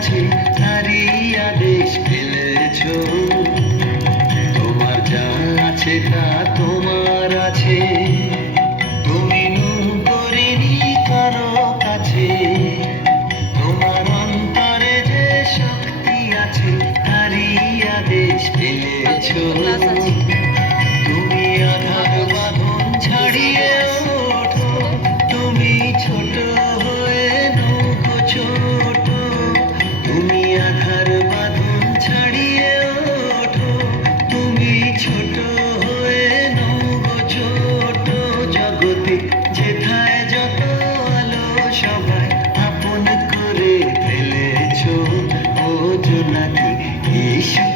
কাছে তারই আদেশ ফেলেছো। তোমার যা আছে তা তোমার আছে, তুমি নুন করিনি কারো কাছে। তোমার অন্তরে যে শক্তি আছে তারই আদেশ ফেলেছো। তুমি আধার বাঁধন ছাড়িয়ে ওঠো, তুমি ছোট হয়ে নৌকো ছোট। তুমি আধার বাঁধন ছাড়িয়ে ওঠো, তুমি ছোট হয়ে নৌকো ছোট। জগতে যেথায় যত আলো সবাই আপন করে ফেলেছো। ও জোনাকি এসো